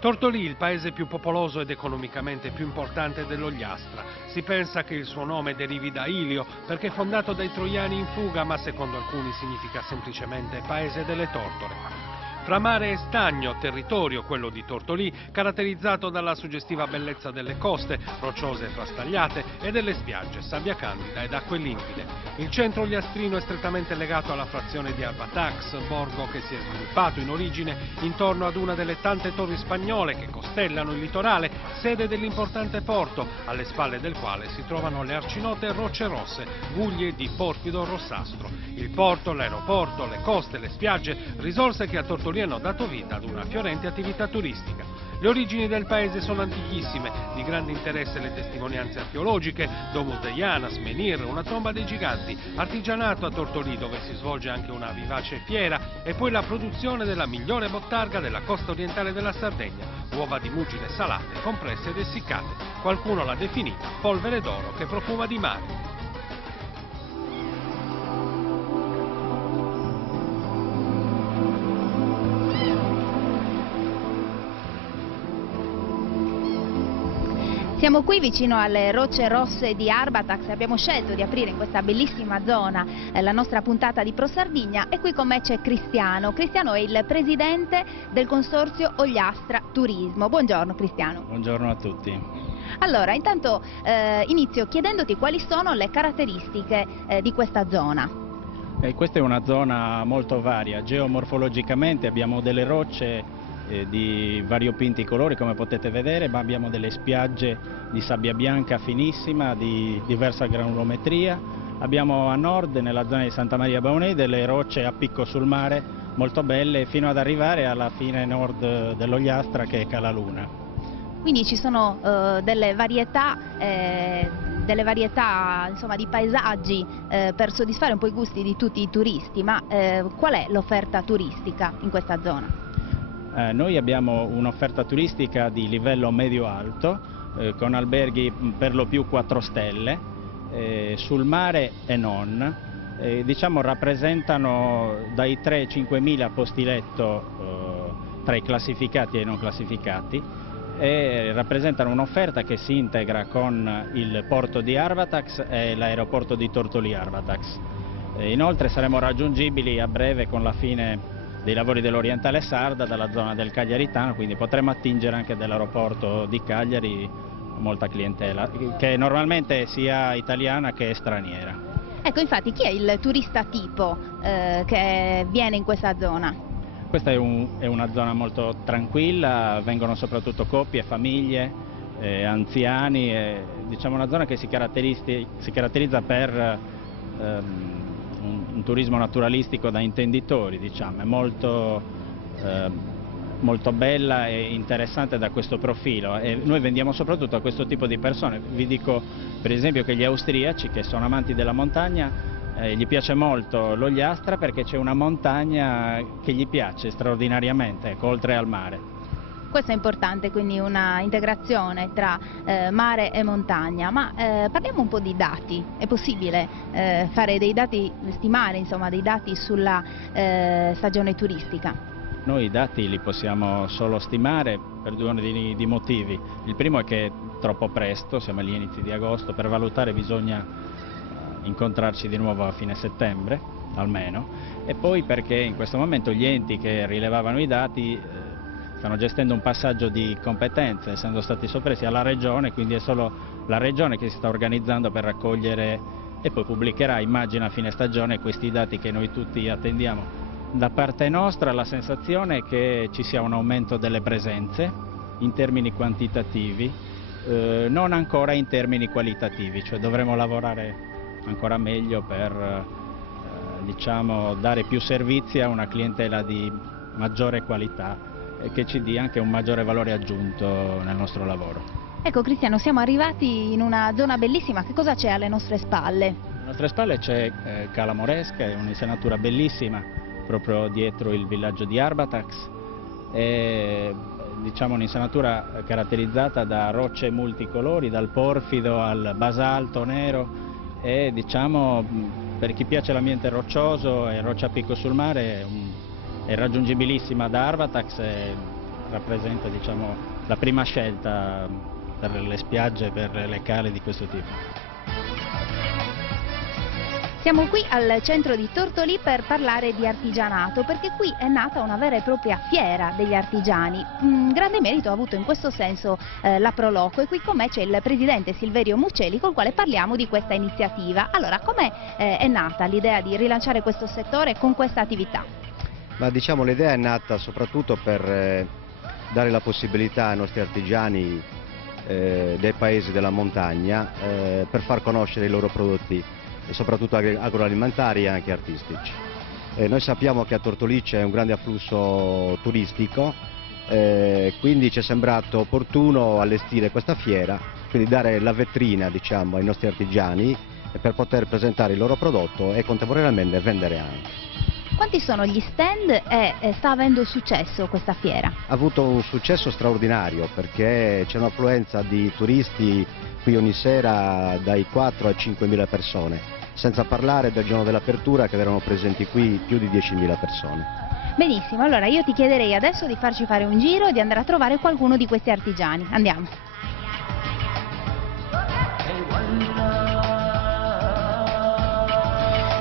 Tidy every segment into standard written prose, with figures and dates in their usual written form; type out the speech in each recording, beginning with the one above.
Tortolì, il paese più popoloso ed economicamente più importante dell'Ogliastra. Si pensa che il suo nome derivi da Ilio, perché fondato dai troiani in fuga, ma secondo alcuni significa semplicemente paese delle tortore. Fra mare e stagno, territorio, quello di Tortolì, caratterizzato dalla suggestiva bellezza delle coste, rocciose e frastagliate, e delle spiagge, sabbia candida ed acque limpide. Il centro ogliastrino è strettamente legato alla frazione di Arbatax, borgo che si è sviluppato in origine intorno ad una delle tante torri spagnole che costellano il litorale, sede dell'importante porto, alle spalle del quale si trovano le arcinote Rocce Rosse, guglie di porfido rossastro. Il porto, l'aeroporto, le coste, le spiagge, risorse che a Tortolì hanno dato vita ad una fiorente attività turistica. Le origini del paese sono antichissime, di grande interesse le testimonianze archeologiche, Domus Deianas, Menhir, una tomba dei giganti, artigianato a Tortolì dove si svolge anche una vivace fiera e poi la produzione della migliore bottarga della costa orientale della Sardegna, uova di muggine salate, compresse ed essiccate. Qualcuno l'ha definita polvere d'oro che profuma di mare. Siamo qui vicino alle Rocce Rosse di Arbatax e abbiamo scelto di aprire in questa bellissima zona la nostra puntata di Pro Sardegna, e qui con me c'è Cristiano. Cristiano è il presidente del consorzio Ogliastra Turismo. Buongiorno Cristiano. Buongiorno a tutti. Allora, intanto inizio chiedendoti quali sono le caratteristiche di questa zona. Questa è una zona molto varia, geomorfologicamente abbiamo delle rocce di variopinti colori come potete vedere, ma abbiamo delle spiagge di sabbia bianca finissima di diversa granulometria. Abbiamo a nord, nella zona di Santa Maria Baunei, delle rocce a picco sul mare molto belle, fino ad arrivare alla fine nord dell'Ogliastra, che è Calaluna. Quindi ci sono delle varietà insomma, di paesaggi per soddisfare un po' i gusti di tutti i turisti, ma qual è l'offerta turistica in questa zona? Noi abbiamo un'offerta turistica di livello medio-alto, con alberghi per lo più 4 stelle, sul mare e non. Diciamo rappresentano dai 3 ai 5 mila posti letto tra i classificati e i non classificati, e rappresentano un'offerta che si integra con il porto di Arbatax e l'aeroporto di Tortolì Arbatax. Inoltre saremo raggiungibili a breve con la fine dei lavori dell'Orientale Sarda dalla zona del Cagliaritano, quindi potremo attingere anche dall'aeroporto di Cagliari molta clientela, che normalmente sia italiana che straniera. Ecco, infatti, chi è il turista tipo che viene in questa zona? Questa è una zona molto tranquilla, vengono soprattutto coppie, famiglie, anziani, diciamo una zona che si caratterizza per un turismo naturalistico da intenditori, diciamo, è molto bella e interessante da questo profilo, e noi vendiamo soprattutto a questo tipo di persone. Vi dico per esempio che gli austriaci, che sono amanti della montagna, gli piace molto l'Ogliastra perché c'è una montagna che gli piace straordinariamente, ecco, oltre al mare. Questo è importante, quindi una integrazione tra mare e montagna, ma parliamo un po' di dati. È possibile fare dei dati, stimare insomma dei dati sulla stagione turistica? Noi i dati li possiamo solo stimare per due di motivi. Il primo è che è troppo presto, siamo agli inizi di agosto, per valutare bisogna incontrarci di nuovo a fine settembre almeno, e poi perché in questo momento gli enti che rilevavano i dati stanno gestendo un passaggio di competenze, essendo stati soppressi alla Regione, quindi è solo la Regione che si sta organizzando per raccogliere e poi pubblicherà, immagino, a fine stagione questi dati che noi tutti attendiamo. Da parte nostra la sensazione è che ci sia un aumento delle presenze in termini quantitativi, non ancora in termini qualitativi, cioè dovremo lavorare ancora meglio per diciamo, dare più servizi a una clientela di maggiore qualità e che ci dia anche un maggiore valore aggiunto nel nostro lavoro. Ecco Cristiano, siamo arrivati in una zona bellissima, che cosa c'è alle nostre spalle? Alle nostre spalle c'è Cala Moresca, è un'insenatura bellissima proprio dietro il villaggio di Arbatax, è diciamo, un'insenatura caratterizzata da rocce multicolori, dal porfido al basalto nero, e diciamo, per chi piace l'ambiente roccioso e roccia a picco sul mare è raggiungibilissima da Arbatax, rappresenta, diciamo, la prima scelta per le spiagge, per le cale di questo tipo. Siamo qui al centro di Tortolì per parlare di artigianato, perché qui è nata una vera e propria fiera degli artigiani. Grande merito ha avuto in questo senso la Proloco, e qui con me c'è il presidente Silverio Muccelli, col quale parliamo di questa iniziativa. Allora, com'è è nata l'idea di rilanciare questo settore con questa attività? Ma diciamo l'idea è nata soprattutto per dare la possibilità ai nostri artigiani dei paesi della montagna per far conoscere i loro prodotti, soprattutto agroalimentari e anche artistici. Noi sappiamo che a Tortolì c'è un grande afflusso turistico, quindi ci è sembrato opportuno allestire questa fiera, quindi dare la vetrina, diciamo, ai nostri artigiani per poter presentare il loro prodotto e contemporaneamente vendere anche. Quanti sono gli stand e sta avendo successo questa fiera? Ha avuto un successo straordinario perché c'è un'affluenza di turisti qui ogni sera dai 4 a 5.000 persone, senza parlare del giorno dell'apertura che erano presenti qui più di 10.000 persone. Benissimo, allora io ti chiederei adesso di farci fare un giro e di andare a trovare qualcuno di questi artigiani. Andiamo.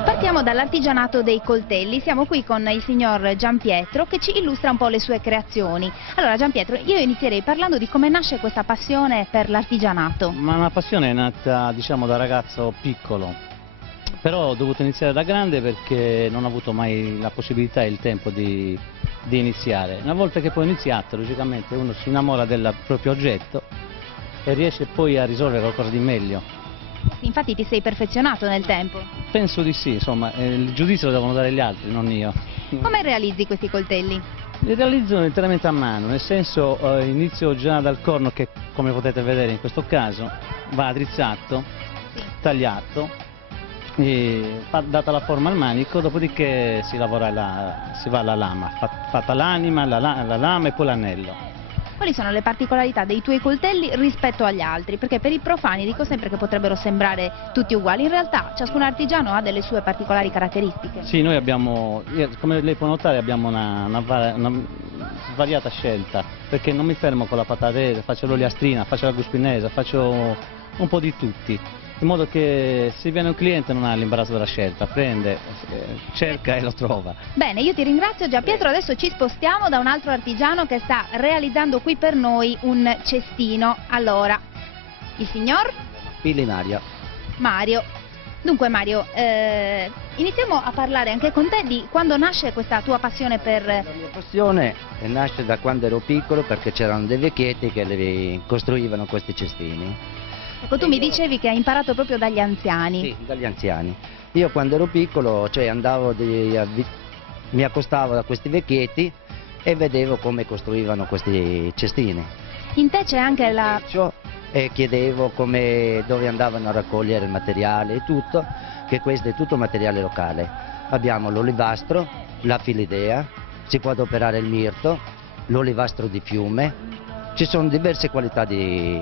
Partiamo dall'artigianato dei coltelli. Siamo qui con il signor Gianpietro che ci illustra un po' le sue creazioni. Allora Gianpietro, io inizierei parlando di come nasce questa passione per l'artigianato. Ma una passione è nata, diciamo, da ragazzo piccolo, però ho dovuto iniziare da grande perché non ho avuto mai la possibilità e il tempo di iniziare. Una volta che poi ho iniziato, logicamente uno si innamora del proprio oggetto e riesce poi a risolvere qualcosa di meglio. Infatti ti sei perfezionato nel tempo. Penso di sì, insomma, il giudizio lo devono dare gli altri, non io. Come realizzi questi coltelli? Li realizzo interamente a mano, nel senso inizio già dal corno che, come potete vedere in questo caso, va drizzato, Sì. tagliato, e data la forma al manico, dopodiché si va alla lama, fatta l'anima, la lama e poi l'anello. Quali sono le particolarità dei tuoi coltelli rispetto agli altri? Perché per i profani dico sempre che potrebbero sembrare tutti uguali, in realtà ciascun artigiano ha delle sue particolari caratteristiche. Sì, noi abbiamo, come lei può notare, abbiamo una svariata scelta, perché non mi fermo con la patatese, faccio l'oliastrina, faccio la guspinese, faccio un po' di tutti, in modo che se viene un cliente non ha l'imbarazzo della scelta, prende, cerca e lo trova. Bene, io ti ringrazio Gianpietro, adesso ci spostiamo da un altro artigiano che sta realizzando qui per noi un cestino. Allora, il signor? Pili Mario. Dunque Mario, iniziamo a parlare anche con te di quando nasce questa tua passione per... La mia passione nasce da quando ero piccolo, perché c'erano dei vecchietti che costruivano questi cestini. Ecco, tu mi dicevi che hai imparato proprio dagli anziani. Sì, dagli anziani. Io quando ero piccolo, cioè mi accostavo a questi vecchietti e vedevo come costruivano questi cestini. In te c'è anche la... E chiedevo dove andavano a raccogliere il materiale e tutto, che questo è tutto materiale locale. Abbiamo l'olivastro, la filidea, si può adoperare il mirto, l'olivastro di fiume, ci sono diverse qualità di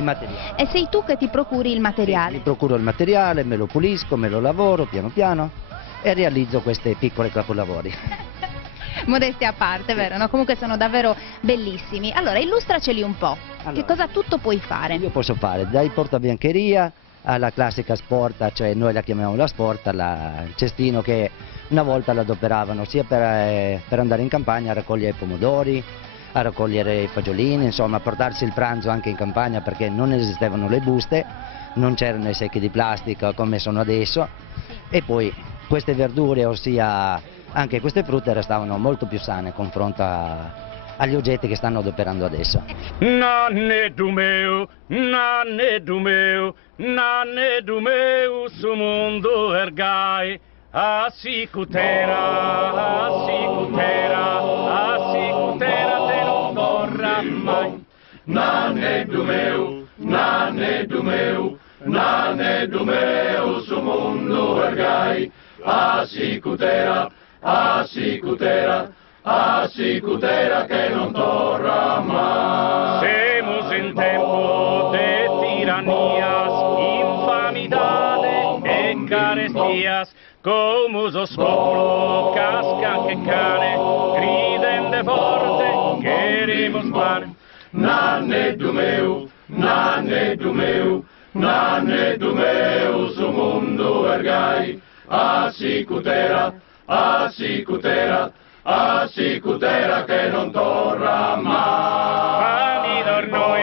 materiale. E sei tu che ti procuri il materiale? Sì, mi procuro il materiale, me lo pulisco, me lo lavoro piano piano e realizzo questi piccoli capolavori. Modestia a parte, vero? No? Comunque sono davvero bellissimi. Allora, illustraceli un po'. Allora, che cosa tutto puoi fare? Io posso fare dai portabiancheria alla classica sporta, cioè noi la chiamiamo la sporta, il cestino che una volta l'adoperavano sia per andare in campagna a raccogliere i pomodori, a raccogliere i fagiolini, insomma a portarsi il pranzo anche in campagna, perché non esistevano le buste, non c'erano i secchi di plastica come sono adesso, e poi queste verdure, ossia anche queste frutte, restavano molto più sane in confronto agli oggetti che stanno adoperando adesso. Nanne du meu, su mondo ergai, assicutera te non torrà mai. Nanne du meu, su mondo ergai, assicutera que non torra mai. Semos en tempo de tiranías, infamidade e carestías, como os popolo cascan que cane, griden de forte que Querimus panem. Nanne Dumeu, Nanne Dumeu, Nanne Dumeu, su mundo ergai, assicutera, assicutera, assicutera che non torra mai. Panidor noi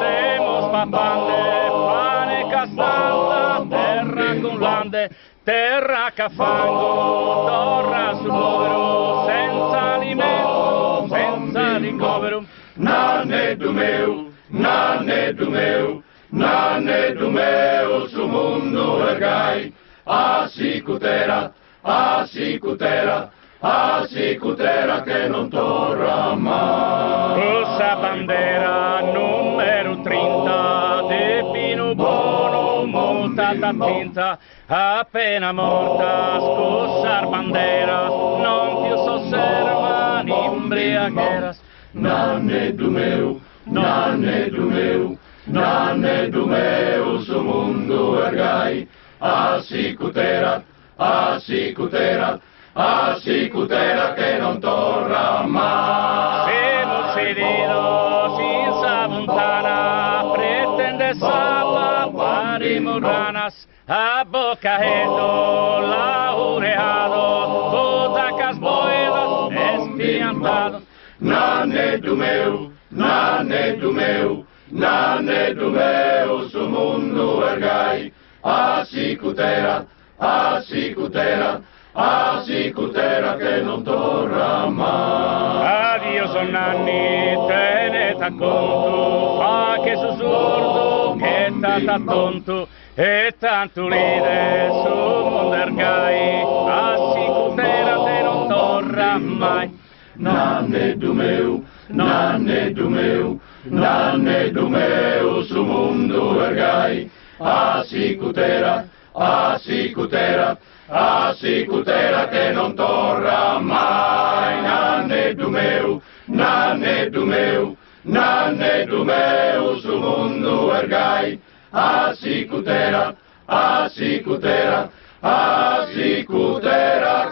semus papande, pane castanta, terra con lande, terra ca fango, torra sul povero, senza alimento, senza ricovero. Nanne Dumeu, Nanne Dumeu, Nanne Dumeu, su mundo ergai, assicutera, assicutera, assicutera che non torra mai. Questa bandera numero 30, de pino buono, molta tinta, appena morta, scussar bandera, non più s'osserva l'imbriacheras. Nanne Dumeu, Nanne Dumeu, Nanne Dumeu, su mundo ergai, assicutera, assicutera, assicutera che non torra mai. Semus sedido, senza montana, pretende sapa, parimos ranas, a bocaedo, laureado, butacas boedas, espiantado. Nanne Dumeu, Nanne Dumeu, Nanne Dumeu, su mundo ergai, assicutera, assicutera, assicutera che non torra mai. Addio son nanni, tenete conto, fa che sussurdo, che tanta tonto, e tanto ride su mondo ergai, assicutera che non torra mai. Nanne Dumeu, Nanne Dumeu, Nanne Dumeu, su mundo ergai, assicutera, assicutera, assicutera che non torra mai. Nanne Dumeu, Nanne Dumeu, Nanne Dumeu, su mundo ergai, assicutera, assicutera, assicutera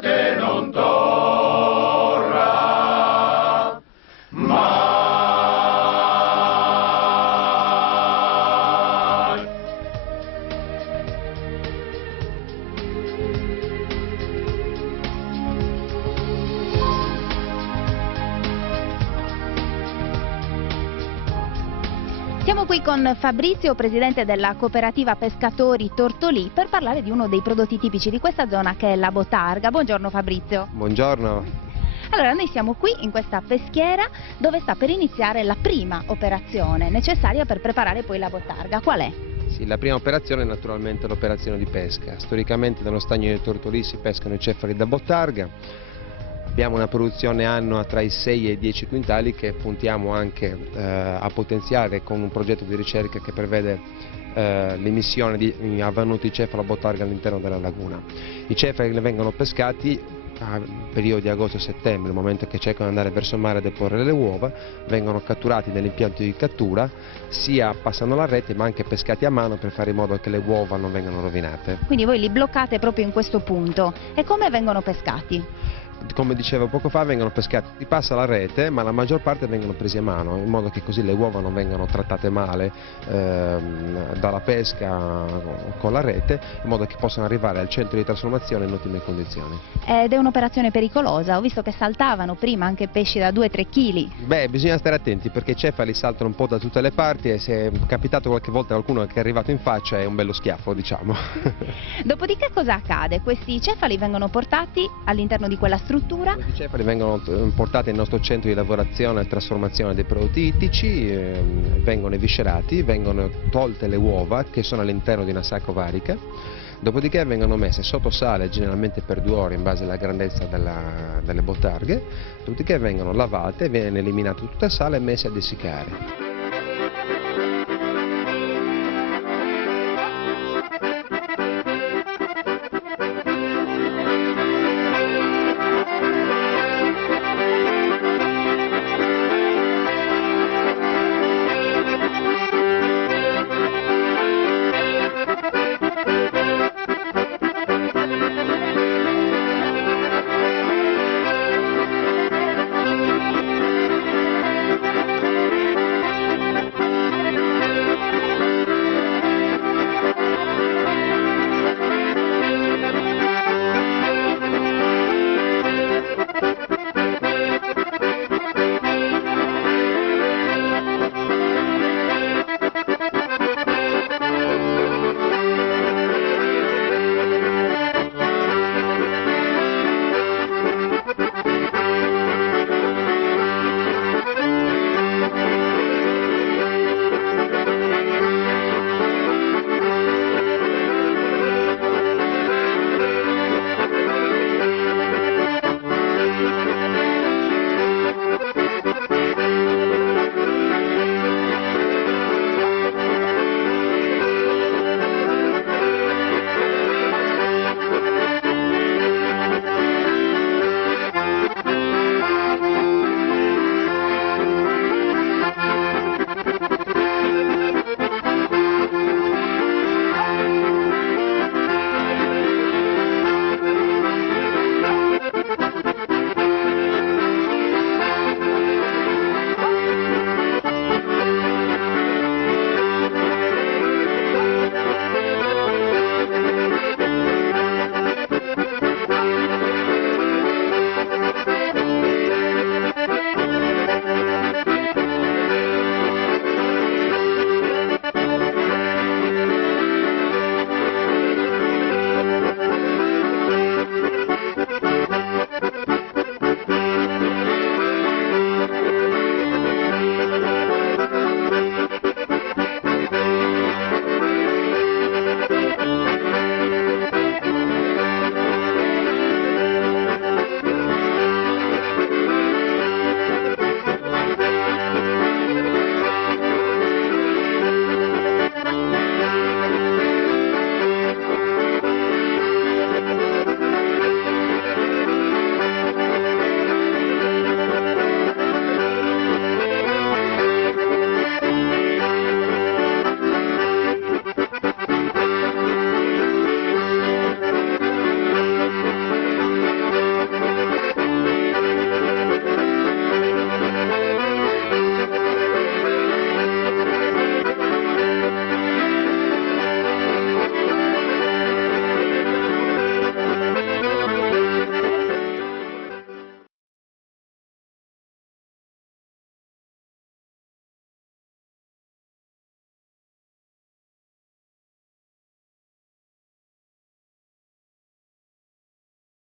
che non torra mai. Siamo qui con Fabrizio, presidente della cooperativa Pescatori Tortolì, per parlare di uno dei prodotti tipici di questa zona che è la botarga. Buongiorno Fabrizio. Buongiorno. Allora, noi siamo qui in questa peschiera dove sta per iniziare la prima operazione necessaria per preparare poi la botarga. Qual è? Sì, la prima operazione è naturalmente l'operazione di pesca. Storicamente nello stagno di Tortolì si pescano i cefali da botarga. Abbiamo una produzione annua tra i 6 e i 10 quintali che puntiamo anche a potenziare con un progetto di ricerca che prevede l'emissione di avvenuti cefalo-botarga all'interno della laguna. I cefali vengono pescati a periodi agosto-settembre, nel momento che cercano di andare verso il mare a deporre le uova, vengono catturati nell'impianto di cattura, sia passando la rete ma anche pescati a mano per fare in modo che le uova non vengano rovinate. Quindi voi li bloccate proprio in questo punto. E come vengono pescati? Come dicevo poco fa, vengono pescati, si passa la rete, ma la maggior parte vengono presi a mano, in modo che così le uova non vengano trattate male dalla pesca con la rete, in modo che possano arrivare al centro di trasformazione in ottime condizioni. Ed è un'operazione pericolosa, ho visto che saltavano prima anche pesci da 2-3 kg. Beh, bisogna stare attenti perché i cefali saltano un po' da tutte le parti e se è capitato qualche volta qualcuno che è arrivato in faccia è un bello schiaffo, diciamo. Dopodiché cosa accade? Questi cefali vengono portati all'interno di quella struttura? Questi cefali vengono portati nel nostro centro di lavorazione e trasformazione dei prodotti ittici, vengono eviscerati, vengono tolte le uova che sono all'interno di una sacco-varica, dopodiché vengono messe sotto sale generalmente per 2 ore in base alla grandezza delle botarghe, dopodiché vengono lavate, viene eliminato tutta il sale e messe ad essiccare.